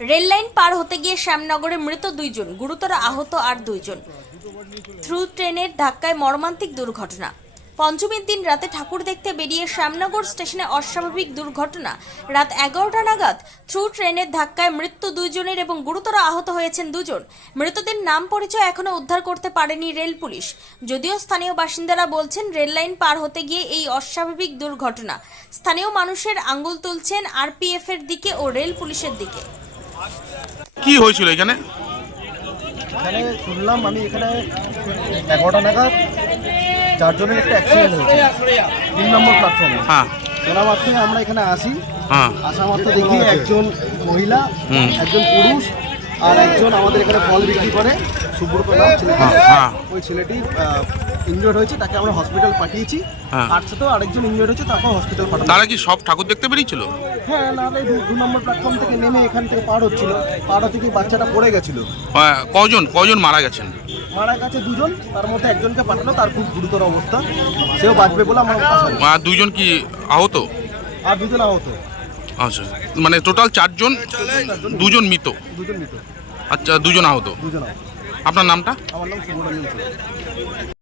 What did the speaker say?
Rail line পার হতে গিয়ে শ্যামনগরে মৃত দুইজন, গুরুতর আহত আর দুইজন। থ্রু ট্রেনের ধাক্কায় মর্মান্তিক দুর্ঘটনা। পঞ্চমীর দিন রাতে ঠাকুর দেখতে বেরিয়ে শ্যামনগর স্টেশনে অস্বাভাবিক দুর্ঘটনা। রাত এগারোটা নাগাদ থ্রু ট্রেনের ধাক্কায় মৃত্যু দুইজনের এবং গুরুতর আহত হয়েছেন দুজন। মৃতদের নাম পরিচয় এখনও উদ্ধার করতে পারেনি রেল পুলিশ। যদিও স্থানীয় বাসিন্দারা বলছেন রেল লাইন পার হতে গিয়ে এই অস্বাভাবিক দুর্ঘটনা। স্থানীয় মানুষের আঙ্গুল তুলছেন আরপিএফ এর দিকে ও রেল পুলিশের দিকে। কি হয়েছিল এখানে? এখানে শুনলাম আমি এখানে এগারোটা নাগাদ চারজনের একটা অ্যাক্সিডেন্ট হয়েছে। তিন নম্বর প্ল্যাটফর্মে হ্যাঁ। শোনা মাত্রে আমরা এখানে আসি। হ্যাঁ। আসা মাত্র দেখি একজন মহিলা একজন পুরুষ আর একজন আমাদের এখানে ফল বিক্রি করে। সুব্রত নাম ছেলেটি। হ্যাঁ, হ্যাঁ। ওই ছেলেটি ইনজোর্ড হয়েছে তাকে আমরা হসপিটাল পাঠিয়েছি। তার সাথেও আরেকজন ইনজোর্ড হয়েছে তাকেও হসপিটাল পাঠানো তারা কি সব ঠাকুর দেখতে বেরিয়েছিল? হ্যাঁ নাহলে দু দু নম্বর প্ল্যাটফর্ম থেকে নেমে এখান থেকে পার হচ্ছিল। পার হতে গিয়ে বাচ্চাটা পড়ে গেছিল। আহ, কজন কজন মারা গেছেন? মারা গেছে দুজন তার মধ্যে একজনকে পাঠালো তার খুব গুরুতর অবস্থা। সেও বাঁচবে বলে আমরা দুইজন কি আহত? আর দুজন আহত। আচ্ছা মানে টোটাল চারজন দুজন মৃত। দুজন মৃত। আচ্ছা দুজন আহত। দুজন আপনার নামটা? আমার নাম